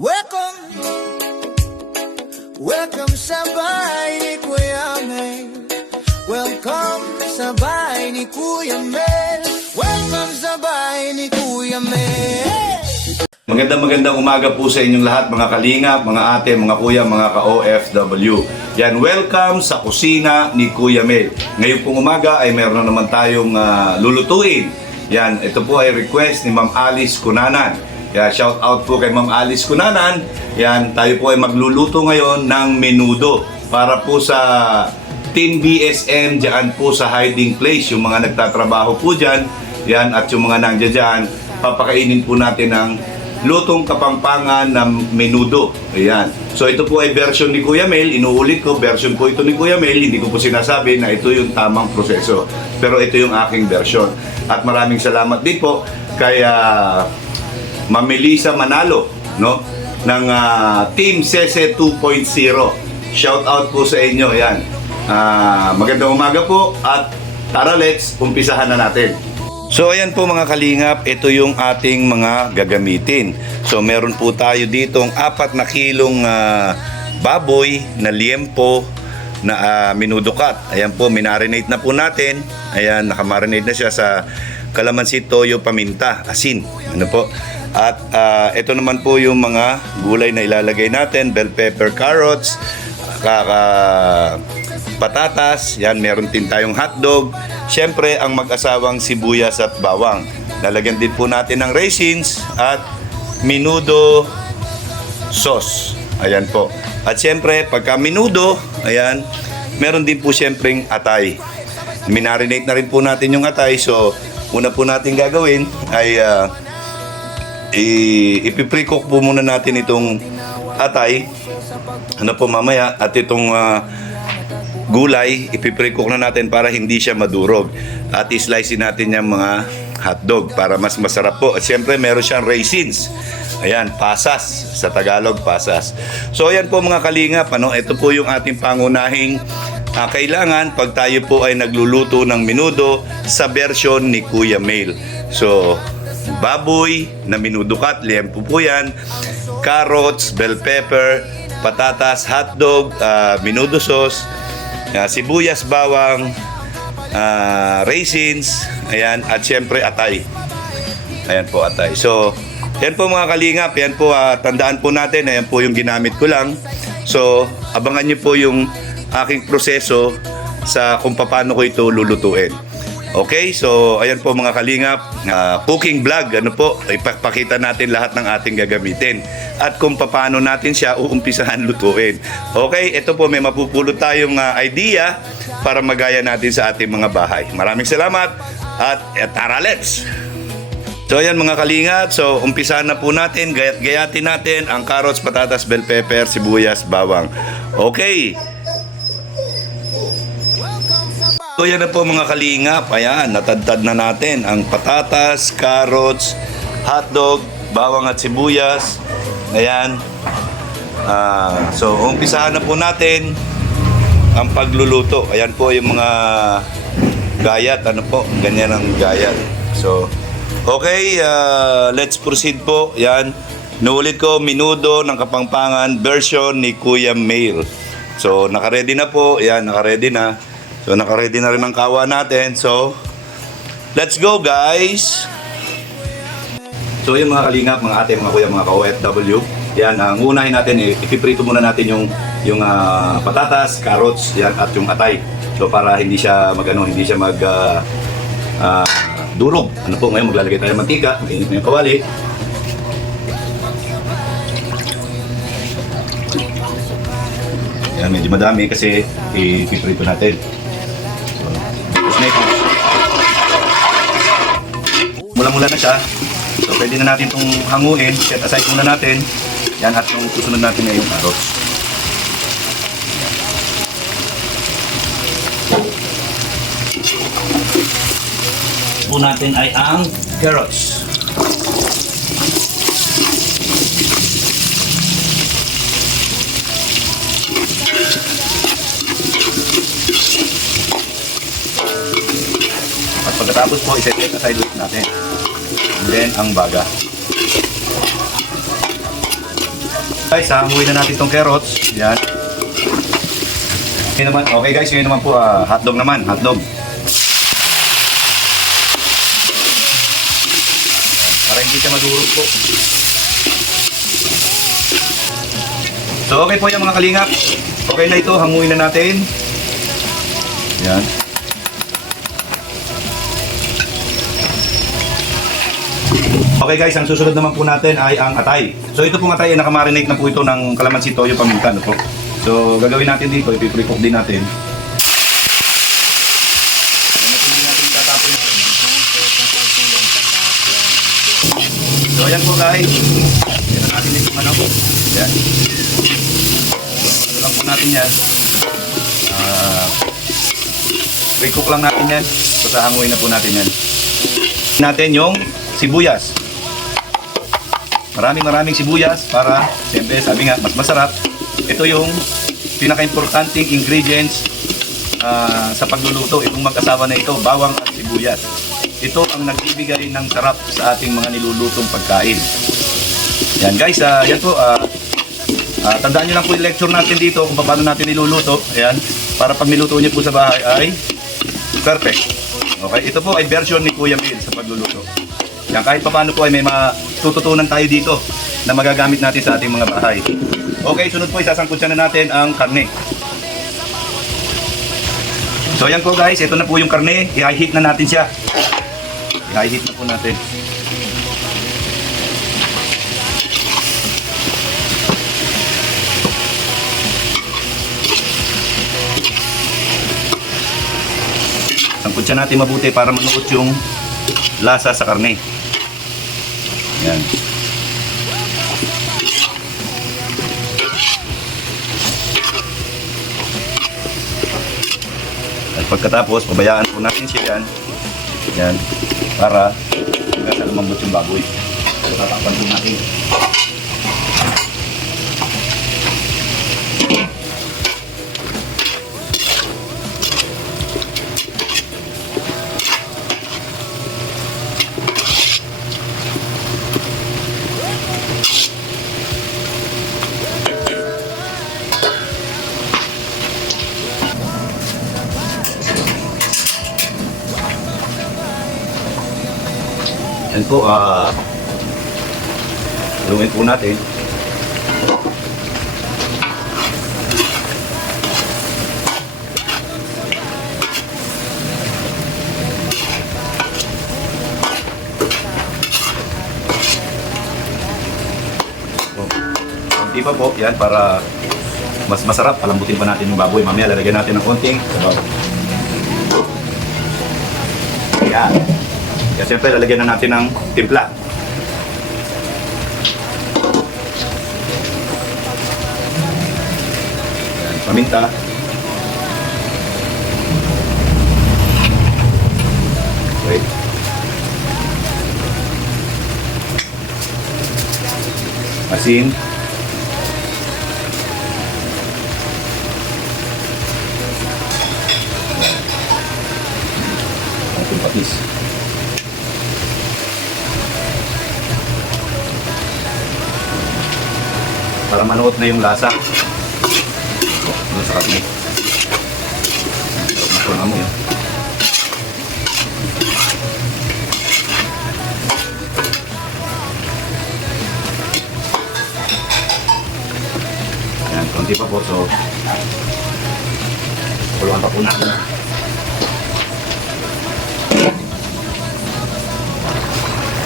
Welcome, welcome sa bahay ni Kuya Mel. Welcome sa bahay ni Kuya Mel. Welcome sa bahay ni Kuya Mel. Magandang umaga po sa inyong lahat, mga kalingap, mga ate, mga kuya, mga ka-OFW. Yan, welcome sa kusina ni Kuya Mel. Ngayon pong umaga ay meron na naman tayong lulutuin. Yan, ito po ay request ni Ma'am Alice Cunanan. Yan, shout out po kay Ma'am Alice Cunanan. Yan, tayo po ay magluluto ngayon ng menudo para po sa Team BSM dyan po sa hiding place. Yung mga nagtatrabaho po dyan, yan, at yung mga nandiyan dyan, papakainin po natin ng lutong kapampangan na menudo. Ayan. So ito po ay version ni Kuya Mel. Inuulit ko, version po ito ni Kuya Mel. Hindi ko po sinasabi na ito yung tamang proseso. Pero ito yung aking version. At maraming salamat din po kay Ma'am Melissa Manalo, no? Ng Team CC 2.0. Shout out po sa inyo. Ayan. Magandang umaga po at tara, let's umpisahan na natin. So ayan po mga kalingap, ito yung ating mga gagamitin. So meron po tayo ditong 4 na kilong baboy na liempo na menudo cut. Ayan po, minarinate na po natin. Ayan, nakamarinate na siya sa kalamansi, toyo, paminta, asin. Ano po? At ito naman po yung mga gulay na ilalagay natin, bell pepper, carrots, patatas, yan, meron din tayong hotdog. Siyempre, ang mag-asawang sibuyas at bawang. Lalagyan din po natin ng raisins at menudo sauce. Ayan po. At siyempre, pagka menudo, ayan, meron din po siyempreng atay. Minarinate na rin po natin yung atay. So, una po natin gagawin ay ipiprecook po muna natin itong atay. Ano po mamaya, at itong gulay, ipiprecook na natin para hindi siya madurog. At islice natin yung mga hotdog para mas masarap po. At siyempre meron siyang raisins. Ayan, pasas. Sa Tagalog, pasas. So ayan po mga kalingap, ano, ito po yung ating pangunahing kailangan pag tayo po ay nagluluto ng menudo sa version ni Kuya Mel. So, baboy na menudo cut, liempo po yan, carrots, bell pepper, patatas, hotdog, menudo sauce, sibuyas, bawang, raisins, ayan, at syempre atay. Ayan po, atay. So, yan po mga kalingap, yan po, tandaan po natin, ayan po yung ginamit ko lang. So, abangan nyo po yung aking proseso sa kung paano ko ito lulutuin. Okay, so ayan po mga kalingap, cooking vlog, ano po, ipakita natin lahat ng ating gagamitin at kung paano natin siya uumpisahan lutuin. Okay, ito po, may mapupulot tayong idea para magaya natin sa ating mga bahay. Maraming salamat at tara, let's! So ayan mga kalingap, so umpisahan na po natin, gayatin natin ang carrots, patatas, bell pepper, sibuyas, bawang. Okay. So yan na po mga kalingap, ayan, natadtad na natin ang patatas, carrots, hotdog, bawang at sibuyas. Ayan. So umpisahan na po natin ang pagluluto. Ayan po yung mga gayat, ano po, ganyan ang gayat. So, okay, let's proceed po. Ayan, nuulit ko, menudo ng kapampangan version ni Kuya Mel. So nakaready na po, ayan, nakaready na. So, naka-ready na rin ang kawa natin. So, let's go guys! So, yung mga kalingap, mga ate, mga kuya, mga ka-OFW. Yan, ang unahin natin, ipiprito muna natin yung patatas, carrots, yan, at yung atay. So, para hindi siya hindi siya durog. Ano po, ngayon maglalagay tayo ng mantika, mainit na yung kawali. Yan, medyo madami kasi ipiprito natin. Mula-mula na siya. So pwede na natin itong hanguin. Set aside muna natin. Yan, at yung susunod natin ay yung carrots. Po natin ay ang carrots. At pagkatapos po, iset aside ulit natin. And then, ang baga. Guys, hanguin na natin itong carrots. Yan. Okay naman, okay guys, ngayon naman po hotdog naman, hotdog. Para hindi siya madurog po. So okay po yung mga kalingap. Okay na ito, hanguin na natin. Yan. Okay guys, ang susunod naman po natin ay ang atay. So ito pong atay ay nakamarinate na po ito ng kalamansi, toyo, paminta. No po? So gagawin natin dito, ipiprepok din natin. Hindi natin tatapon. So ayan po guys. Yan na natin dito manok. Yan. Ano lang po natin yan. Pre-cook lang natin yan. So sahanguin na po natin yan. Natin yung sibuyas. Maraming sibuyas para, siyempre sabi nga, mas masarap. Ito yung pinaka-importanting ingredients sa pagluluto. Itong magkasama na ito, bawang at sibuyas. Ito ang nagbibigay ng sarap sa ating mga nilulutong pagkain. Yan guys, yan po. Tandaan nyo lang po yung lecture natin dito kung paano natin niluluto. Ayan, para pag niluto nyo po sa bahay ay perfect. Okay, ito po ay version ni Kuya Mel sa pagluluto. Yan, kahit paano po ay may matututunan tayo dito na magagamit natin sa ating mga bahay. Okay, sunod po isasangkutsan na natin ang karne. So yan po guys, ito na po yung karne. I-heat na natin siya. I-heat na po natin. Sangkutsan natin mabuti para manuot yung lasa sa karne. Yan. At pagkatapos, pabayaan po natin siya yan. Yan. Para hanggang sa lumambot yung baboy. So, tatakpan po natin. Yan po, lumin po natin. Kunti pa po, yan, para mas masarap. Palambutin pa natin yung baboy. Mamaya lalagyan natin ng konting sabaw. Yan. Kaya siyempre lalagyan na natin ng timpla. Yan, paminta. Okay. Asin. Ating patis. Para manuot na yung lasa. Doon sa katin. Ito na mo yan. Ayan, konti pa po. So, kuluan pa po natin.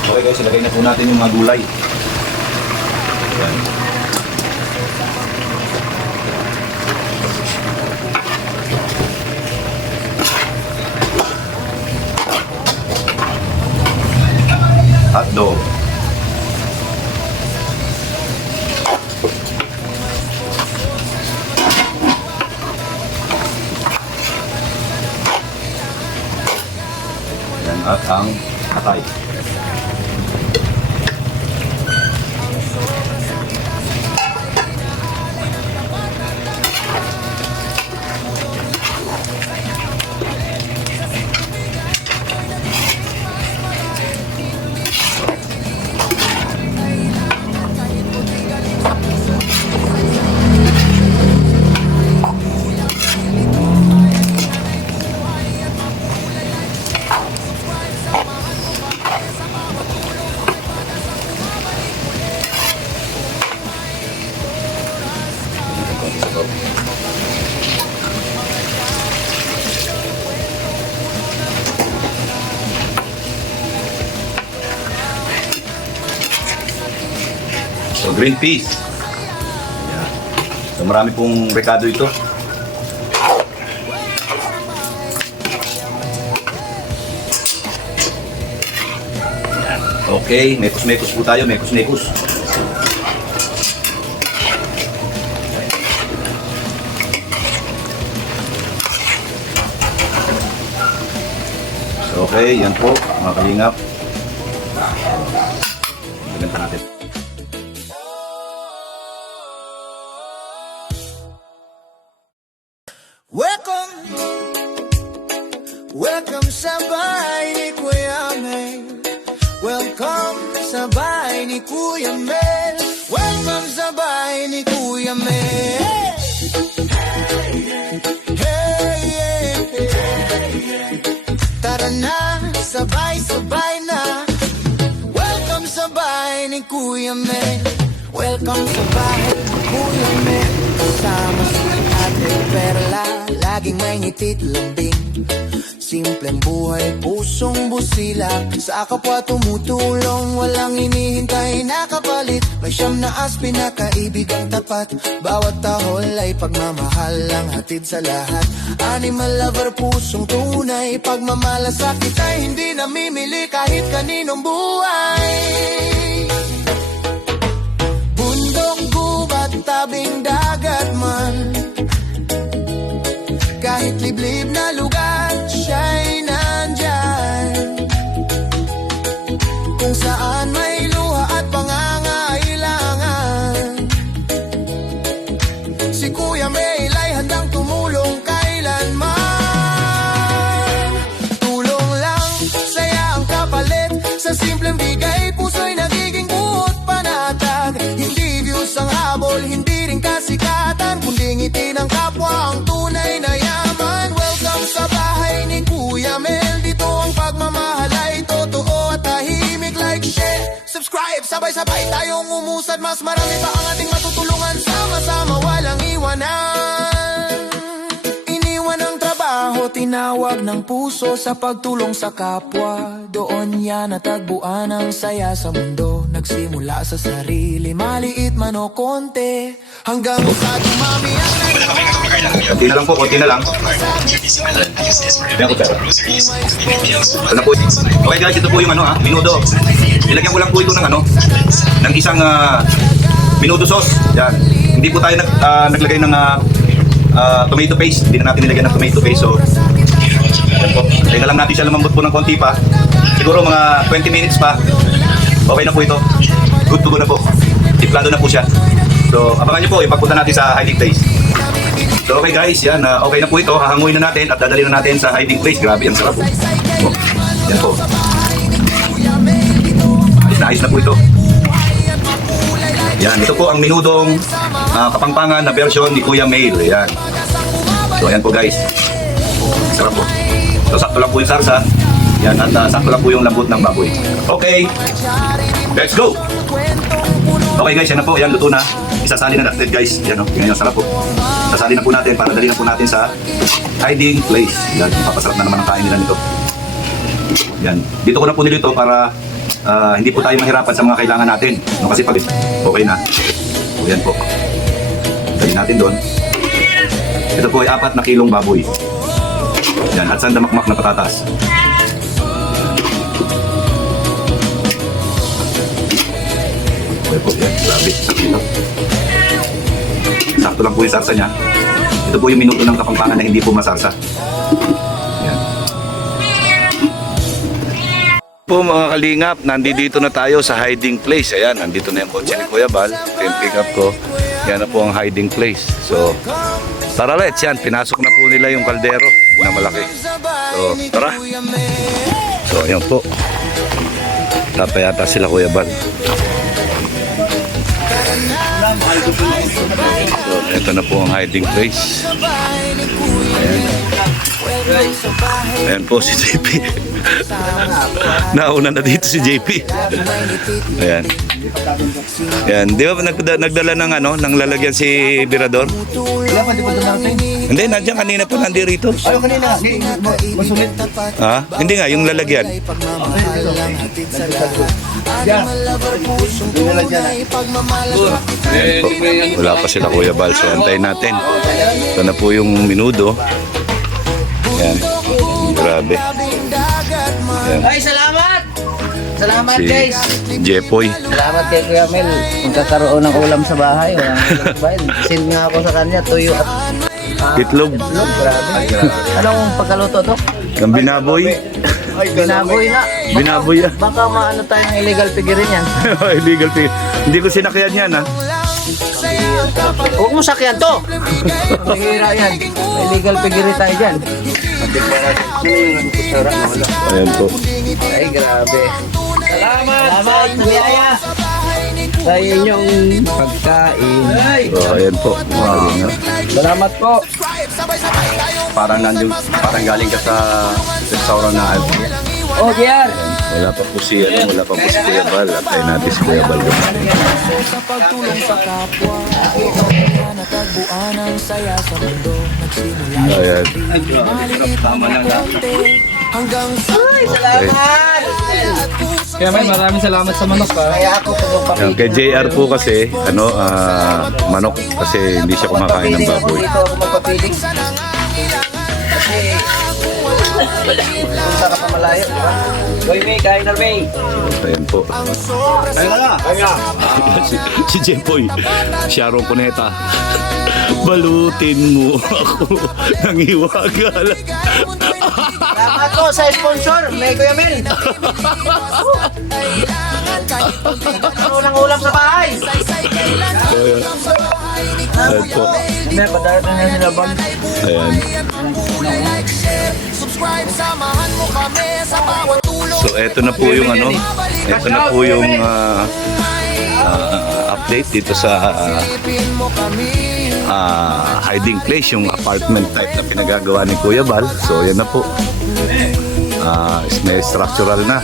Okay guys, ilagay na po natin yung mga gulay. Ayan. Hotdog. Yan at ang atay. Oh. So, green peas. Yan. So, marami pong rekado ito. Yan. Okay, mekos-mekos po tayo, mekos-mekos. So, okay, yan po, mga kalingap. Maganda natin. Welcome, welcome sa bahay ni Kuya Mel. Welcome sa bahay ni Kuya Mel. Welcome sa bahay ni Kuya Mel. Hey, hey, hey. Tara na, sabay-sabay na. Welcome sa bahay ni Kuya Mel. Welcome sa bahay ni Kuya Mel. Kasama si Ate Perla, laging may ngitit lambing. Simpleng buhay, pusong busila. Sa kapwa tumutulong, walang hinihintay na kapalit. May siyam na aspi na kaibigang tapat. Bawat tahol ay pagmamahal ang hatid sa lahat. Animal lover, pusong tunay. Pagmamalasakit ay hindi namimili kahit kaninong buhay. Bundok, gubat, tabing dagat man. Kahit liblib na lugar, siya'y nandyan. Kung saan may luha at pangangailangan, si Kuya Mel ay handang tumulong kailanman. Tulong lang, saya ang kapalit. Sa simpleng bigay, puso'y nagiging buot panatag. Hindi views ang habol, hindi rin kasikatan, kundi ngiti ng kapwa ang tunay na yaman. Welcome sa bahay ni Kuya Mel. Dito ang pagmamahal ay totoo at tahimik. Like, share, subscribe, sabay-sabay tayong umusad. Mas marami pa ang ating matutulungan. Sama-sama, walang iwanan. Iniwan ang trabaho, tinawag ng puso sa pagtulong sa kapwa. Doon niya natagpuan ang saya sa mundo. Nagsimula sa sarili, maliit man o konti, hanggang sa dumami ang naniwala. Konti na lang po, konti na lang. Ayan ko pera. Ano po? Okay guys, ito po yung minudo. Ilagyan ko lang po ito ng isang minudo sauce. Yan. Hindi po tayo naglagay ng tomato paste. Hindi na natin nilagyan ng tomato paste. So, yan po. Kaya na lang natin siya lumambot po ng konti pa. Siguro mga 20 minutes pa. Okay na po ito. Good to go na po. Tiplado na po siya. So, abangan nyo po yung pagpunta natin sa hiding place. So, okay guys, yan. Okay na po ito. Hahanguin na natin at dadalhin na natin sa hiding place. Grabe, ang sarap po. Oh, yan po. Ayos na ayos na po ito. Yan, ito po ang minudong kapangpangan na version ni Kuya Mel. Yan. So, ayan po guys. Sarap po. So, sakto lang po yung sarsa. Yan, at sakto lang po yung lambot ng baboy. Okay, let's go! Okay guys, yan na po. Yan, luto na. Isasali na natin guys. Yan o, yan yung sarap po. Isasali na po natin para dali na po natin sa hiding place. Yan, papasarap na naman ang kain nila nito. Yan, dito ko na po nilito para hindi po tayo mahirapan sa mga kailangan natin. No, kasi pag okay na. So, yan po. Dali natin doon. Ito po ay 4 na kilong baboy. Yan, at sandamakmak na patatas. Okay po, yan. Grabe. Sakto. Sakto lang po yung sarsa niya. Ito po yung minuto ng kapangpangan na hindi po masarsa. Yan. Po mga kalingap, nandito na tayo sa hiding place. Ayan, nandito na yung kotse ni Kuya Bal. Ito yung pick up ko. Yan na po ang hiding place. So, tara let's yan. Pinasok na po nila yung kaldero na malaki. So, tara. So, ayan po. Tapayata sila Kuya Bal. So, ito na po ang hiding place. Ayan po si JP. Nauna na dito si JP. Ayan. Ayan. Di ba nagdala ng ng lalagyan si Birador? Wala pa, di ba dumating? Hindi, nandiyan kanina po nandirito. Ayaw kanina, masulit. Ha? Hindi nga, yung lalagyan. Yan. Yung nila dyan. Ayan po. Wala pa sila Kuya Bal, so antayin natin. Ito na po yung minudo. Ayan. Grabe. Ayan. Ay, salamat! Salamat, Si guys! Jepoy. Salamat kay Kuya Mel. Magkakaroon ng ulam sa bahay. Walang ulam sa bahay. Send nga ako sa kanya, tuyo at Itlog. itlog. Grabe. Anong pagkaluto to? Ang binaboy. Binaboy nga. Binaboy yan. Baka maano tayong illegal pigirin yan. Illegal pig. Hindi ko sinakyan yan, ha? Huwag mo sakyan to! Mahira yan. Illegal pigirin tayo dyan. Ayan po. Ay, grabe. Salamat sa biyaya. Sa inyong pagkain. So, ayan po. Salamat po. Parang galing ka sa restaurant na Oh, JR. Wala pa po si Kuya Bal. Antayin natin si Kuya Bal. Sa pagtulong sa kapwa, natagpuan ang saya sa mundo. Nagsimula Ayan. maliit ang konti hanggang sa Salamat. Kaya may maraming salamat sa manok ha. Kaya ako pag Yung kay JR po kasi, manok kasi hindi siya kumakain ng baboy. Dito ako magpapiling. Kasi punta ka pa malayo, di ba? Boy, May, kain na, May. Ayan po. si Jepoy, Sharon Cuneta. Balutin mo ako ng iwagal. Salamat po sa sponsor, May Kuya Mel. Ano ng ulam sa bahay? Ayan po. May padarat na sila ba? Ayan. subscribe, samahan mo kami sa bawat tulong. So eto na po yung eto na po yung update dito sa Mo kami hiding place, yung apartment type na pinagagawa ni Kuya Bal. So yan na po. May structural na.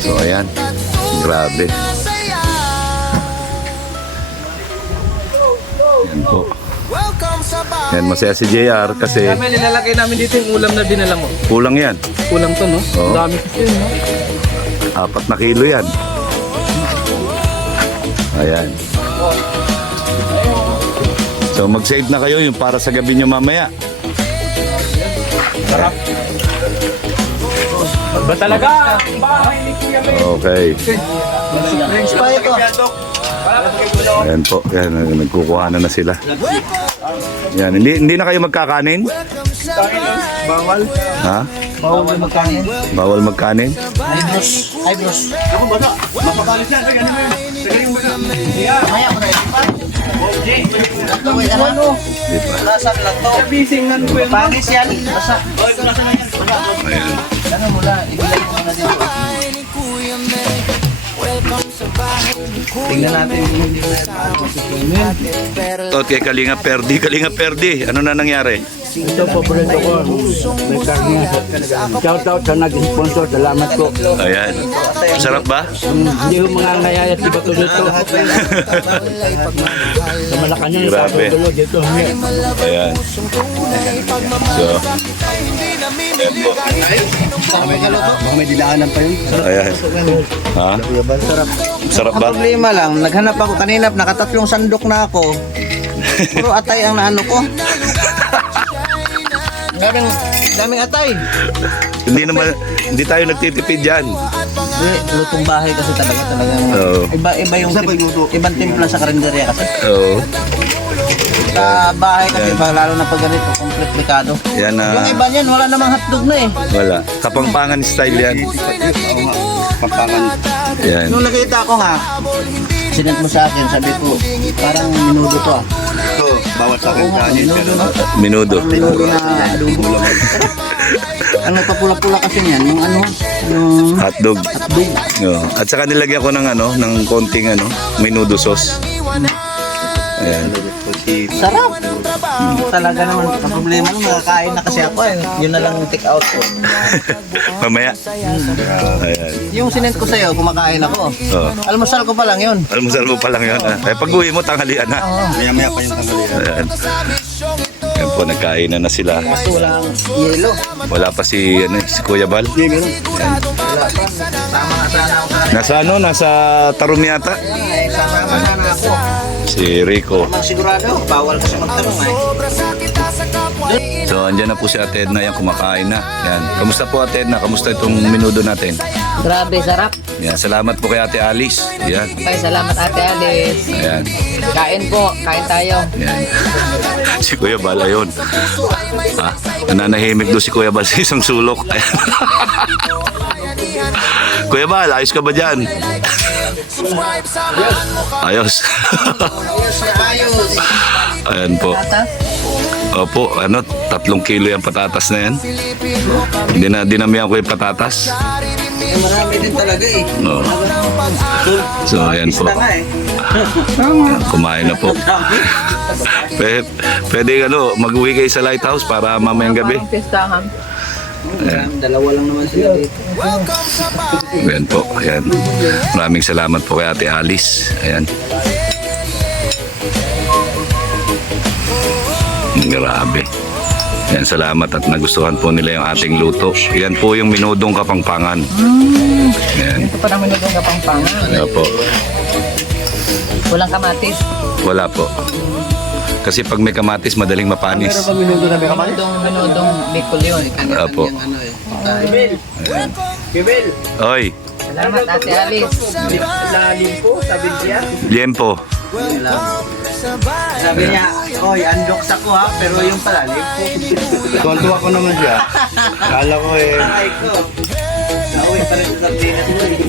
So ayan. Grabe. Yan po. welcome sa bahay. Yan, masaya si JR kasi Kaya may nilalagay namin dito yung ulam na dinala mo. kulang yan. Kulang to no? Oo. Dami kasi yun no? 4 na kilo yan. Ayan. So mag-save na kayo yung para sa gabi nyo mamaya. Ba talaga? Bahay ni Kuya Mel. Okay. French fry ito. Ayan po. Ayan, nagkukuha na sila. Yan, hindi na kayo magkakanin? Bawal. Ha? Bawal yung magkanin. Bawal magkanin? Eyebrows. Eyebrows. Mamaya ko na ito pa. Tuloy ka na. Di pa. Lasak lang to. Bisingan ko yun. Pangis yan. Lasak. Ayan. Ano mo na, ibigay ko na dito. Bahay ni Kuya Mel. Welcome sa bahay ni Kuya Tingnan natin yung hindi na Pero Okay, Kalinga Perdi. Kalinga Perdi, ano na nangyari? Ito paborito ko. May karne. Shout out sa nag-sponsor. Salamat po. Ayan. Masarap ba? Hindi ko mga ngayayat iba to dito. Sa Malacanang. Grabe. Tulo dito. Ayan. So, ayan po. may dinaanan pa yun. Ayan. Ha? Sarap ba? Problema lang, naghanap ako kanina, nakatatlong sandok na ako. Puro atay ang naano ko. Daming atay. Hindi tayo nagtitipid dyan. Hindi, lutong bahay kasi talaga. Oo. Iba yung ibang timpla sa karinderya kasi. Oo. Sa bahay kasi, lalo na pag ganito, komplikado. Yan na. Yung iba niyan, wala namang hotdog na eh. Wala. Kapampangan style yan. Yan. Nung nakita ko nga, sinend mo sa akin, sabi ko, parang minudo to ah. Ito, bawat sa akin Oo nga, kanin. minudo na. Minudo. Minudo na adobo. Ano pa pula-pula kasi yan, yung ano, yung Hotdog. hotdog. Oo. At saka nilagyan ko ng ng konting minudo sauce. Ayan. Sarap. Talaga naman. Ang problema nung nakakain na kasi ako eh. Yun na lang yung take out ko. Mamaya. Ayan. Yung sinend ko sa'yo, kumakain ako. Oh. Almusal ko pa lang yun. Almusal mo pa lang yun. Eh, pag-uwi mo, tanghalian na. Maya-maya pa yung tanghalian. Ayan. Ayan po, nagkainan na sila. Kasi walang yelo. Wala pa si Kuya Bal. Wala pa. Sama nga sana ako sa Nasa nasa Tarum yata. Sasama sana ako. Si Rico. Mang sigurado, bawal kasi magtanong eh. So, andyan na po si Ate Edna, yan, kumakain na. Yan. Kamusta po Ate Edna? Kamusta itong minudo natin? Grabe, sarap. Yan. Salamat po kay Ate Alice. Yan. Okay, salamat Ate Alice. Ayan. Kain po, kain tayo. Yan. Si Kuya Bal, ayun. Nananahimik doon si Kuya Bal sa isang sulok. Ayan. Kuya Bal, ayos ka ba dyan? Ayos. Ayan po. Opo, 3 kilo yung patatas na yan. Dinamihan ko yung patatas. Marami din talaga eh. No. So, ayan po. Basta nga eh. Kumain na po. Pwede mag-uwi kayo sa lighthouse para mamayang gabi. Parang pistahan. Dalawa lang naman sila dito. Ayan po, ayan. Maraming salamat po kay Ate Alice. Ayan. Grabe. Ayan, salamat at nagustuhan po nila yung ating luto. Yan po yung minudong Kapampangan. Ayan. Ito pa naman yung kapampangan. Ayan po. Walang kamatis. Wala po. Kasi pag may kamatis, madaling mapanis. Minudong Bicol yun. Apo. Ano eh. Bibel. Oy, Salamat Ate Alice. Lalim po, sabi niya. liempo. Sabi niya, oy, undox ako ha, pero yung palalim po. Tuwan-tuwa ko naman siya. Kala ko eh. Ay ko. Nauwi pa rin sa Sardinas ko eh.